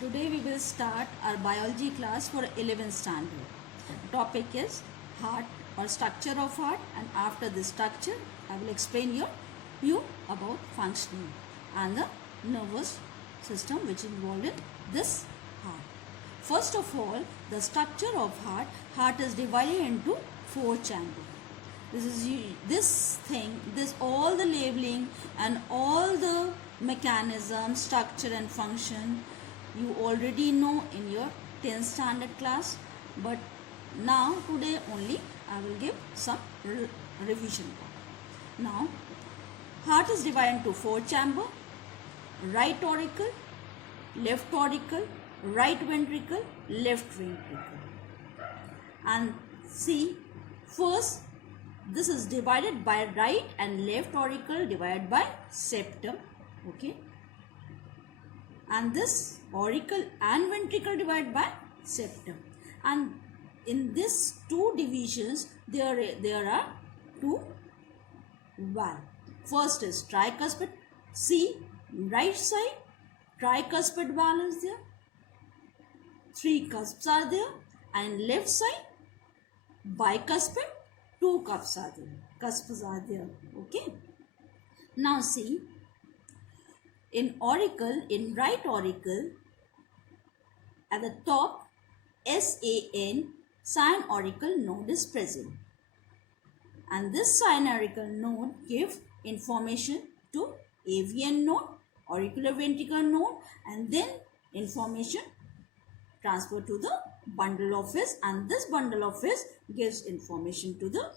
Today we will start our biology class for 11th standard. The topic is heart or structure of heart, and after this structure I will explain you about functioning and the nervous system which is involved in this heart. First of all, the structure of heart is divided into four chambers. This all the labeling and all the mechanism, structure and function you already know in your 10th standard class, but now today only I will give some revision. Now heart is divided into four chamber: right auricle, left auricle, right ventricle, left ventricle. And see, first this is divided by right and left auricle divided by septum, okay, and this auricle and ventricle divided by septum. And in these two divisions there are two valves. First is tricuspid. See, right side tricuspid valve is there, three cusps are there, and left side bicuspid, two cusps are there, okay. Now see, in right auricle, at the top SAN, sign auricle node is present, and this sign auricle node gives information to AVN node, auricular ventricular node, and then information transfer to the bundle of His, and this bundle of His gives information to the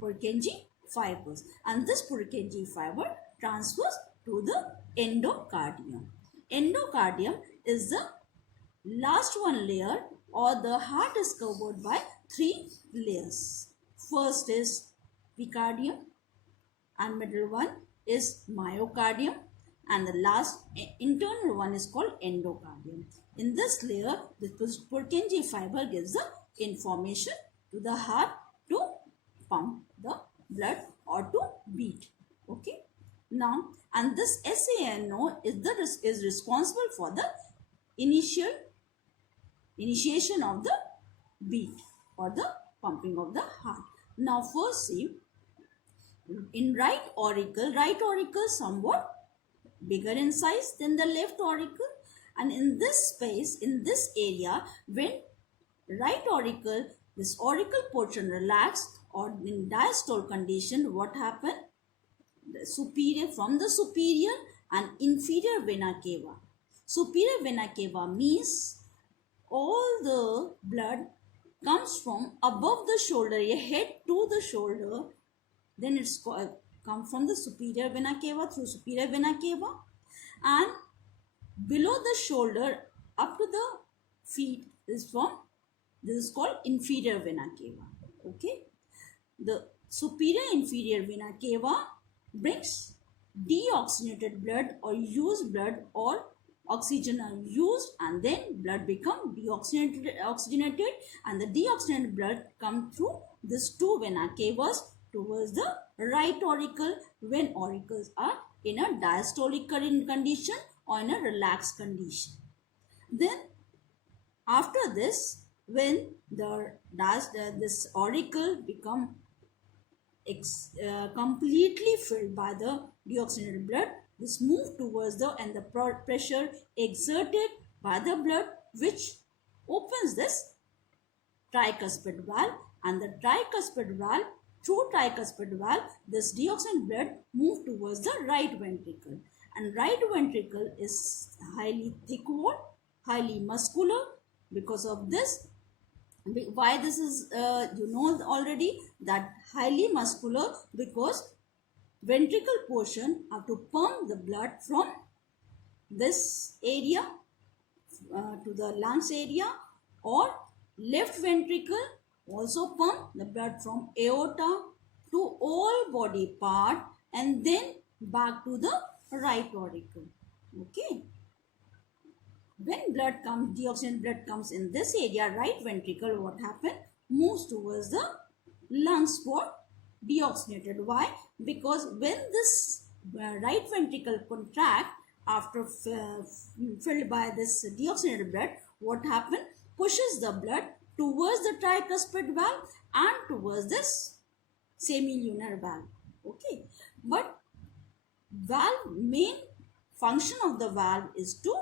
Purkinje fibers, and this Purkinje fiber transfers to the endocardium. Endocardium is the last one layer, or the heart is covered by three layers. First is pericardium, and middle one is myocardium, and the last internal one is called endocardium. In this layer, the Purkinje fiber gives the information to the heart to pump the blood or to beat, okay. Now, and this SAN node is responsible for the initiation of the beat or the pumping of the heart. Now first see, in right auricle somewhat bigger in size than the left auricle, and in this space, in this area, when right auricle, this auricle portion relaxed or in diastole condition, what happened? From the superior and inferior vena cava. Superior vena cava means all the blood comes from above the shoulder, head to the shoulder, then it's come from the superior vena cava through superior vena cava, and below the shoulder up to the feet this is called inferior vena cava, okay. The superior inferior vena cava brings deoxygenated blood or used blood, or oxygen are used and then blood become deoxygenated, and the deoxygenated blood come through these two vena cavas towards the right auricle when auricles are in a diastolic condition or in a relaxed condition. Then after this, when this auricle become completely filled by the deoxygenated blood, this move towards and the pressure exerted by the blood which opens this tricuspid valve, and the tricuspid valve, through tricuspid valve, this deoxygenated blood move towards the right ventricle, and right ventricle is highly thick walled, highly muscular. Because of this, why this is you know already that highly muscular, because ventricle portion have to pump the blood from this area to the lungs area, or left ventricle also pump the blood from aorta to all body part and then back to the right auricle, okay. When deoxygenated blood comes in this area, right ventricle, what happened? Moves towards the lungs for deoxygenated. Why? Because when this right ventricle contract, after filled by this deoxygenated blood, what happened? Pushes the blood towards the tricuspid valve and towards this semilunar valve. Okay, but valve main function of the valve is to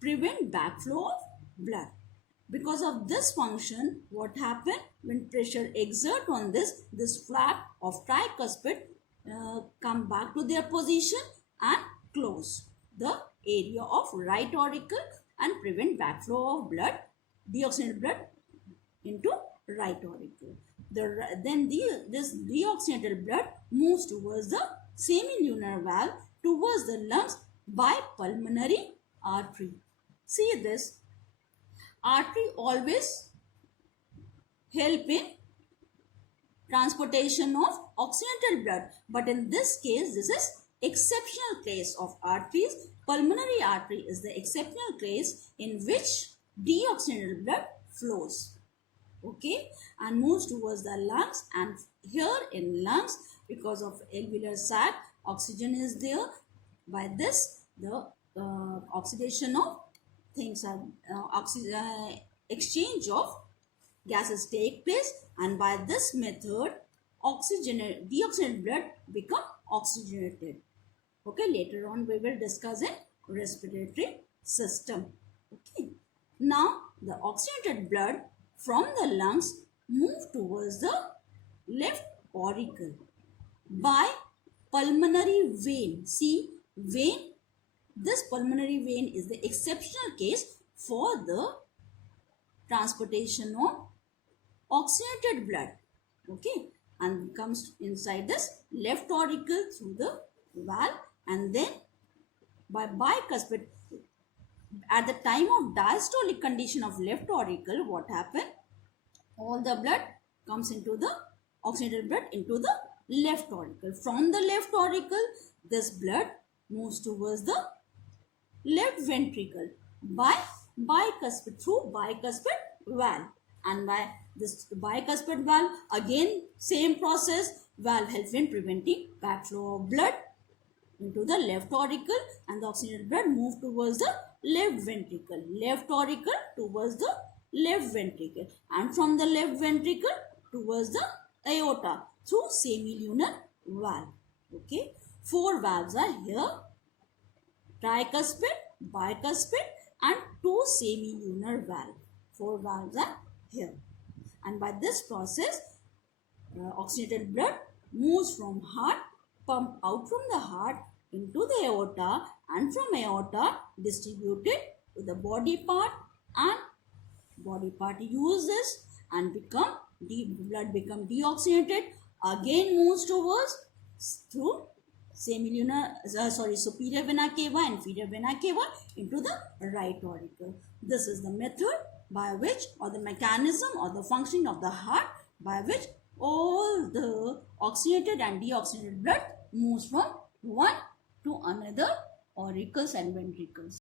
prevent backflow of blood. Because of this function, what happened when pressure exert on this flap of tricuspid come back to their position and close the area of right auricle and prevent backflow of blood, deoxygenated blood into right auricle. This deoxygenated blood moves towards the semilunar valve towards the lungs by pulmonary artery. See this. Artery always help in transportation of oxygenated blood, but in this case this is exceptional case of arteries. Pulmonary artery is the exceptional case in which deoxygenated blood flows, okay, and moves towards the lungs. And here in lungs, because of alveolar sac, oxygen is there. By this the oxidation of things are exchange of gases take place, and by this method deoxygenated blood become oxygenated. Okay, later on we will discuss in respiratory system. Okay, now the oxygenated blood from the lungs move towards the left auricle by pulmonary vein. See, vein, this pulmonary vein is the exceptional case for the transportation of oxygenated blood, okay, and comes inside this left auricle through the valve, and then by bicuspid. At the time of diastolic condition of left auricle, what happened? All the blood comes into the oxygenated blood into the left auricle. From the left auricle, this blood moves towards the left ventricle by bicuspid, through bicuspid valve, and by this bicuspid valve, again same process. Valve helps in preventing backflow of blood into the left auricle, and the oxygenated blood move towards the left ventricle, left auricle towards the left ventricle, and from the left ventricle towards the aorta through semilunar valve. Okay, 4 valves are here: tricuspid, bicuspid, and 2 semilunar valve. 4 valves are here, and by this process oxygenated blood moves from heart, pump out from the heart into the aorta, and from aorta distributed to the body part, and body part uses and blood become deoxygenated, again moves towards through superior vena cava, inferior vena cava into the right auricle. This is the method by which, or the mechanism or the functioning of the heart, by which all the oxygenated and deoxygenated blood moves from one to another auricles and ventricles.